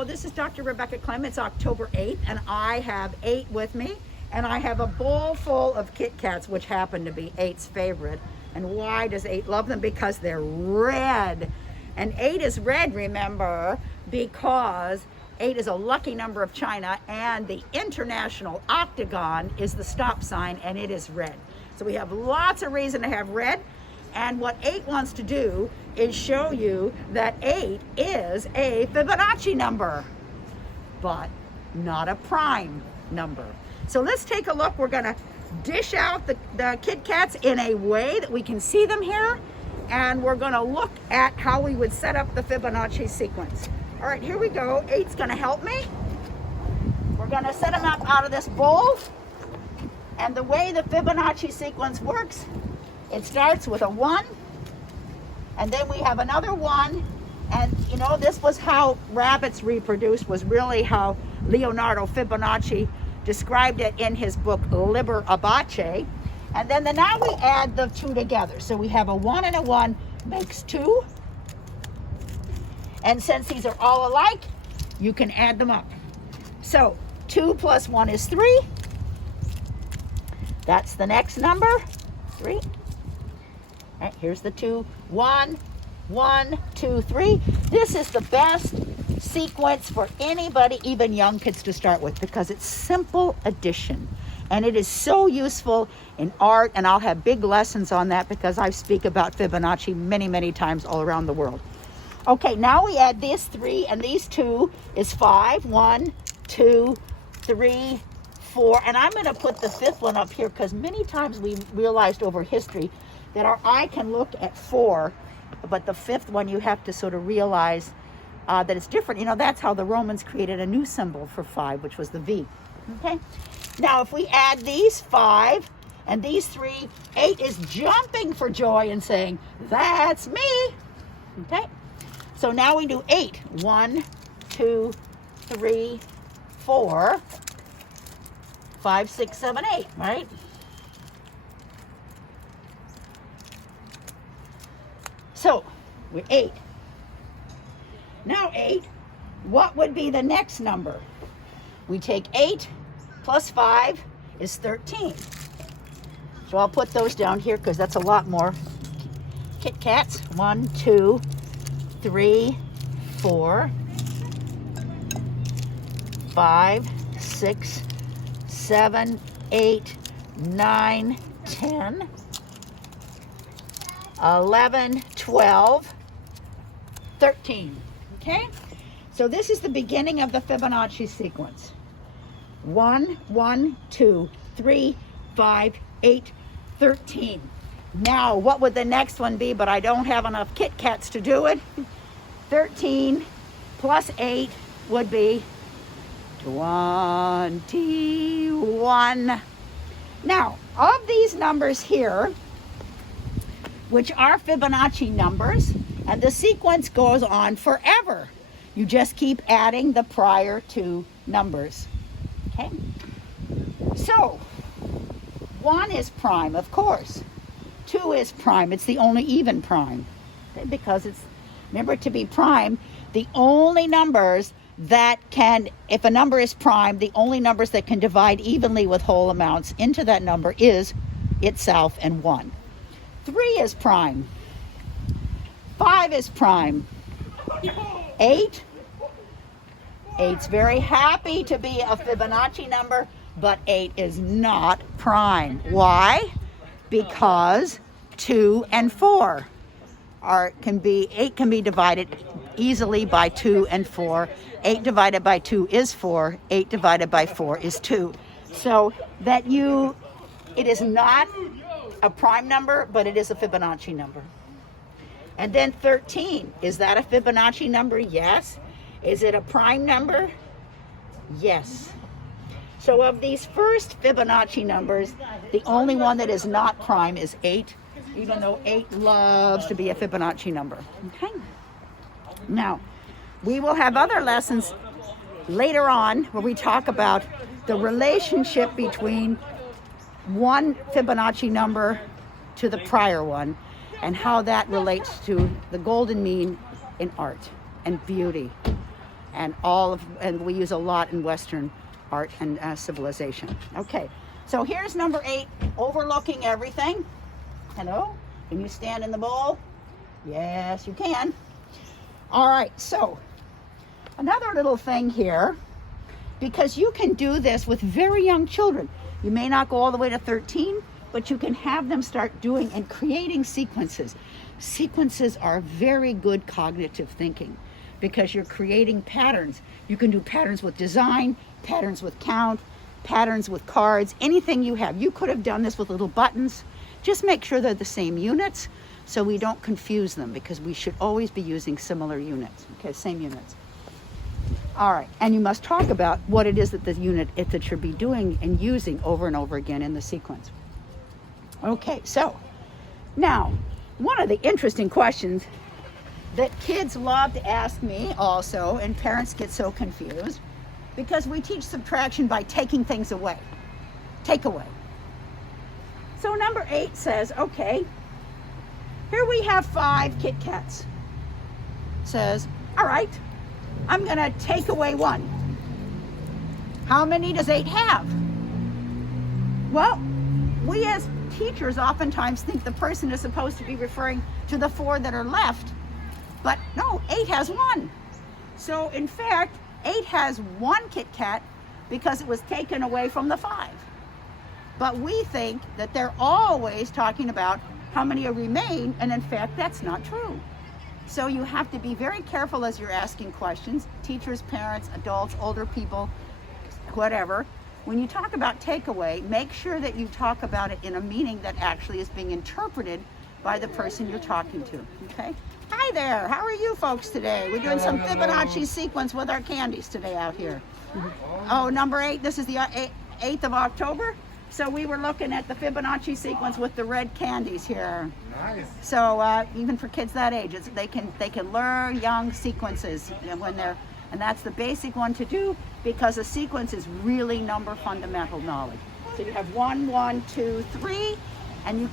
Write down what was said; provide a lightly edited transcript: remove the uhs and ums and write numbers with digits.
Hello, this is Dr. Rebecca Clem. It's October 8th, and I have 8 with me, and I have a bowl full of Kit Kats, which happen to be 8's favorite. And why does 8 love them? Because they're red. And 8 is red, remember, because 8 is a lucky number of China, and the international octagon is the stop sign, and it is red. So we have lots of reason to have red. And what 8 wants to do is show you that 8 is a Fibonacci number, but not a prime number. So let's take a look. We're going to dish out the Kit Kats in a way that we can see them here, and we're going to look at how we would set up the Fibonacci sequence. All right, here we go. 8's going to help me. We're going to set them up out of this bowl, and the way the Fibonacci sequence works, it starts with a 1, and then we have another 1, and you know, this was how rabbits reproduced, was really how Leonardo Fibonacci described it in his book Liber Abaci. And then now we add the 2 together. So we have a 1 and a 1 makes 2. And since these are all alike, you can add them up. So 2 plus 1 is 3. That's the next number, 3. All right, here's the 2, 1, 1, 2, 3. This is the best sequence for anybody, even young kids, to start with, because it's simple addition. And it is so useful in art, and I'll have big lessons on that because I speak about Fibonacci many, many times all around the world. Okay, now we add this 3, and these 2 is 5. 1, 2, 3, 4. And I'm going to put the 5th one up here because many times we realized over history that our eye can look at 4, but the 5th one you have to sort of realize that it's different. You know, that's how the Romans created a new symbol for 5, which was the V. Okay? Now, if we add these 5 and these 3, 8 is jumping for joy and saying, that's me. Okay? So now we do 8. 1, 2, 3, 4, 5, 6, 7, 8, right? So, we're 8. Now 8, what would be the next number? We take 8 plus 5 is 13. So I'll put those down here because that's a lot more Kit Kats. 1, 2, 3, 4, 5, 6, 7, 8, 9, 10. 11, 12, 13. Okay? So this is the beginning of the Fibonacci sequence. 1, 1, 2, 3, 5, 8, 13. Now, what would the next one be? But I don't have enough Kit Kats to do it. 13 plus 8 would be 21. Now, of these numbers here, which are Fibonacci numbers, and the sequence goes on forever. You just keep adding the prior 2 numbers. Okay? So, 1 is prime, of course. 2 is prime. It's the only even prime. Okay? Because it's, remember, to be prime, the only numbers that can, if a number is prime, the only numbers that can divide evenly with whole amounts into that number is itself and 1. 3 is prime. 5 is prime. 8. 8's very happy to be a Fibonacci number, but 8 is not prime. Why? Because 2 and 4 can be divided easily by 2 and 4. 8 divided by 2 is 4. 8 divided by 4 is 2. So that it is not a prime number, but it is a Fibonacci number. And then 13, is that a Fibonacci number? Yes. Is it a prime number? Yes. So of these first Fibonacci numbers, the only one that is not prime is 8, even though 8 loves to be a Fibonacci number. Okay. Now, we will have other lessons later on where we talk about the relationship between one Fibonacci number to the prior one and how that relates to the golden mean in art and beauty. and we use a lot in Western art and civilization. Okay, so here's number 8, overlooking everything. Hello, can you stand in the bowl? Yes, you can. All right, so another little thing here, because you can do this with very young children. You may not go all the way to 13, but you can have them start doing and creating sequences. Sequences are very good cognitive thinking because you're creating patterns. You can do patterns with design, patterns with count, patterns with cards, anything you have. You could have done this with little buttons. Just make sure they're the same units so we don't confuse them, because we should always be using similar units. Okay, same units. All right, and you must talk about what it is that the unit that you'll be doing and using over and over again in the sequence. Okay, so now one of the interesting questions that kids love to ask me also, and parents get so confused, because we teach subtraction by taking things away. Take away. So number 8 says, okay, here we have 5 Kit Kats. Says, all right, I'm gonna take away 1. How many does 8 have? Well, we as teachers oftentimes think the person is supposed to be referring to the 4 that are left, but no, 8 has 1. So in fact, 8 has 1 Kit Kat because it was taken away from the 5. But we think that they're always talking about how many remain, and in fact, that's not true. So you have to be very careful as you're asking questions, teachers, parents, adults, older people, whatever. When you talk about takeaway, make sure that you talk about it in a meaning that actually is being interpreted by the person you're talking to, okay? Hi there, how are you folks today? We're doing some Fibonacci sequence with our candies today out here. Oh, number 8, this is the 8th of October. So we were looking at the Fibonacci sequence with the red candies here. Nice. So even for kids that age, they can learn young sequences when they're, and that's the basic one to do, because a sequence is really number fundamental knowledge. So you have 1, 1, 2, 3, and you can